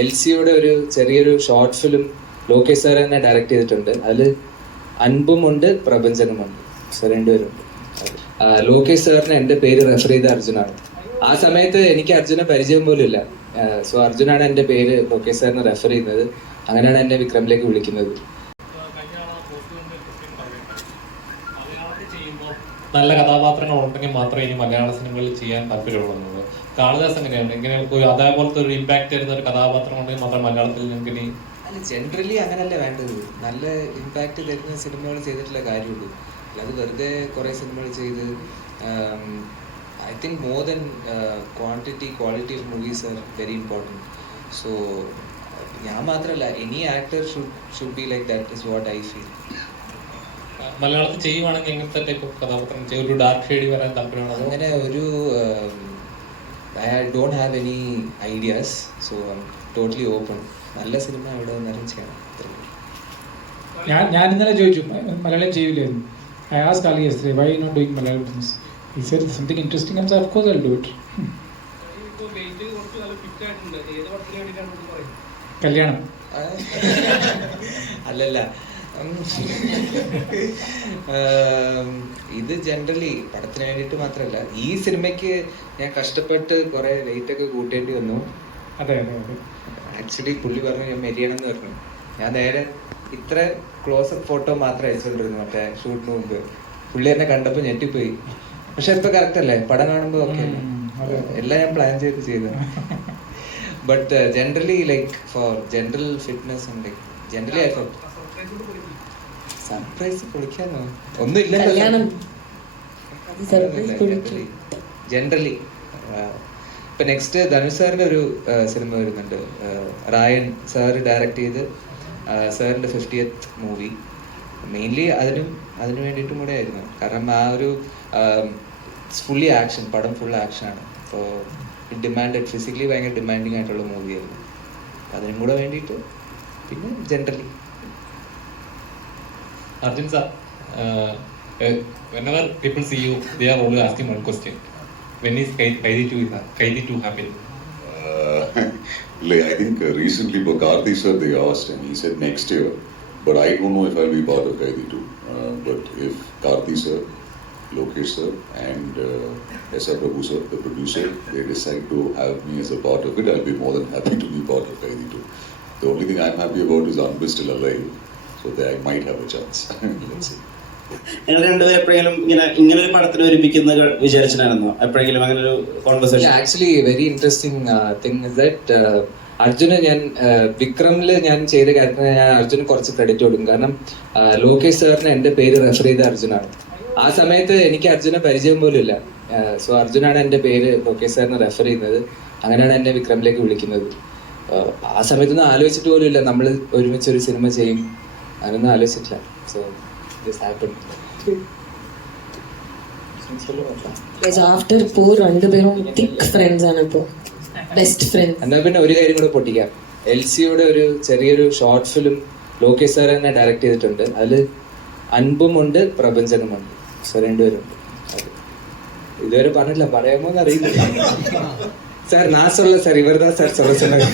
L സിയുടെ ഒരു ചെറിയൊരു ഷോർട്ട് ഫിലിം ലോകേഷ് സാർ തന്നെ ഡയറക്റ്റ് ചെയ്തിട്ടുണ്ട്. അതിൽ അൻപുമുണ്ട് പ്രപഞ്ചനുമുണ്ട്. സാർ രണ്ടുപേരുണ്ട് ലോകേഷ് സാറിന് എന്റെ പേര് റെഫർ ചെയ്ത അർജുനാണ്. ആ സമയത്ത് എനിക്ക് അർജുനെ പരിചയം പോലും ഇല്ല സോ അർജുനാണ് എന്റെ പേര് ലോകേഷ് സാറിന് റെഫർ ചെയ്യുന്നത്. അങ്ങനെയാണ് എന്നെ വിക്രമിലേക്ക് വിളിക്കുന്നത്. നല്ല കഥാപാത്രങ്ങൾ ഉണ്ടെങ്കിൽ മാത്രമേ ഇനി മലയാള സിനിമകളിൽ ചെയ്യാൻ താല്പര്യമുള്ളത് കാളിദാസ് എങ്ങനെയാണ് ഇങ്ങനെ അതേപോലത്തെ ഒരു ഇമ്പാക്ട് തരുന്ന ഒരു കഥാപാത്രം ഉണ്ടെങ്കിൽ മാത്രം മലയാളത്തിൽ നിങ്ങൾക്ക് ഇനി അല്ല ജനറലി അങ്ങനല്ലേ വേണ്ടത്. നല്ല ഇമ്പാക്ട് തരുന്ന സിനിമകൾ ചെയ്തിട്ടുള്ള കാര്യമുള്ളൂ. അല്ലാതെ വെറുതെ കുറേ സിനിമകൾ ചെയ്ത് I think more than quantity quality of movies are very important so ഞാൻ മാത്രമല്ല any actor should should be like that is what I feel മലയാളത്തിൽ ചെയ്യുവാണെങ്കിൽ എങ്ങനത്തെ ടൈപ്പ് ഓഫ് കഥാപാത്രം ഒരു ഡാർക്ക് ഷെയ്ഡി വരാൻ താല്പര്യമാണ് അങ്ങനെ ഒരു I don't have any ideas so I totally open നല്ല സിനിമ എവിടെ വന്നാലും ചെയ്യണം. ഞാൻ ഞാൻ ഇന്നലെ ചോദിച്ചു മലയാളം ചെയ്യില്ലായിരുന്നു ഐ ആസ് കാലി yesterday why not doing Malayalam films he said something interesting and of course I do it കല്യാണം. അല്ലല്ല. ഇത് ജനറലി പടത്തിന് വേണ്ടിയിട്ട് മാത്രമല്ല ഈ സിനിമയ്ക്ക് ഞാൻ കഷ്ടപ്പെട്ട് കുറെ വെയിറ്റ് ഒക്കെ കൂട്ടേണ്ടി വന്നു. അതെ ആക്ച്വലി പുള്ളി പറഞ്ഞു ഞാൻ മെരിയണം എന്ന് പറഞ്ഞു. ഞാൻ നേരെ ഇത്ര ക്ലോസ് അപ്പ് ഫോട്ടോ മാത്രമേ അയച്ചുകൊണ്ടിരുന്നു മറ്റേ ഷൂട്ടിന് മുമ്പ്. പുള്ളി എന്നെ കണ്ടപ്പോൾ ഞെട്ടിപ്പോയി. പക്ഷെ ഇപ്പൊ കറക്റ്റ് അല്ലേ? പടം കാണുമ്പോൾ ഓക്കെ എല്ലാം ഞാൻ പ്ലാൻ ചെയ്ത് ചെയ്തു. But generally like for general fitness ഉണ്ട് ജനറലി സർപ്രൈസ് പൊളിക്കാനോ ഒന്നുമില്ല ജനറലി ഇപ്പൊ നെക്സ്റ്റ് ധനുഷ് സാറിന്റെ ഒരു സിനിമ വരുന്നുണ്ട്. റായൻ സാർ ഡയറക്ട് ചെയ്ത് സാറിന്റെ ഫിഫ്റ്റിയത്ത് മൂവി മെയിൻലി അതിനും അതിനു വേണ്ടിയിട്ടും കൂടെ ആയിരുന്നു. കാരണം ആ ഒരു ഫുള്ളി ആക്ഷൻ പടം ഫുൾ ആക്ഷൻ ആണ്. അപ്പോൾ ഡിമാൻഡ് ഫിസിക്കലി ഭയങ്കര ഡിമാൻഡിങ് ആയിട്ടുള്ള മൂവിയായിരുന്നു അതിനും കൂടെ വേണ്ടിയിട്ട് പിന്നെ generally Arjun sir whenever people see you they are always asking one question when is Kai- kaidi 2 is kaidi 2 happen Uh, like, I think uh, recently for Karthi sir they asked and he said next year, but I don't know if I'll be part of Kaidi too. Uh, but if Karthi sir, Lokesh sir, and uh, S.R. Prabhu sir, the producer, they decide to have me as a part of it, I'll be more than happy to be part of Kaidi too. The only thing I'm happy about is Anbu is still alive, so that I might have a chance. Let's see. നിങ്ങൾ രണ്ടുപേരും എപ്പോഴെങ്കിലും ഇങ്ങനെ ഇങ്ങനെ ഒരു പടത്തിന് ഒരുമിക്കുന്ന വിചാരിച്ചിട്ടായിരുന്നോ എപ്പോഴെങ്കിലും അങ്ങനെ ഒരു conversation actually very interesting thing is that അർജുന് ഞാൻ വിക്രമിൽ ഞാൻ ചെയ്ത കാര്യത്തിന് ഞാൻ അർജുന് കുറച്ച് ക്രെഡിറ്റ് കൊടുക്കും. കാരണം ലോകേഷ് സാറിന് എന്റെ പേര് റെഫർ ചെയ്ത അർജുനാണ്. ആ സമയത്ത് എനിക്ക് അർജുനെ പരിചയം പോലും ഇല്ല. സോ അർജുനാണ് എന്റെ പേര് ലോകേഷ് സാറിന് റെഫർ ചെയ്യുന്നത്. അങ്ങനെയാണ് എന്നെ വിക്രമിലേക്ക് വിളിക്കുന്നത്. ആ, സമയത്തൊന്നും ആലോചിച്ചിട്ട് പോലും ഇല്ല. നമ്മൾ ഒരുമിച്ച് ഒരു സിനിമ ചെയ്യും. അങ്ങനൊന്നും ആലോചിച്ചിട്ടില്ല. സോ ദിസ് ഹാപ്പൺ ആഫ്റ്റർ പോ രണ്ടുപേരും തിക് ഫ്രണ്ട്സ് ആണ് ഇപ്പോ. ബെസ്റ്റ് ഫ്രണ്ട്സ് എന്നാ പിന്നെ ഒരു കാര്യം കൂടെ പൊട്ടിക്കാം. എൽ സിയുടെ ഒരു ചെറിയൊരു ഷോർട്ട് ഫിലിം ലോകേഷ് സാർ തന്നെ ഡയറക്റ്റ് ചെയ്തിട്ടുണ്ട്. അതിൽ അൻപുമുണ്ട് പ്രപഞ്ചനുമുണ്ട്. സോ രണ്ടുപേരുണ്ട്. അത് ഇതുവരെ പറഞ്ഞില്ല പറയാമോ എന്ന് சார் நான் சொல்ல சார் இவர் தான் சார் சொல்ல சொன்னாங்க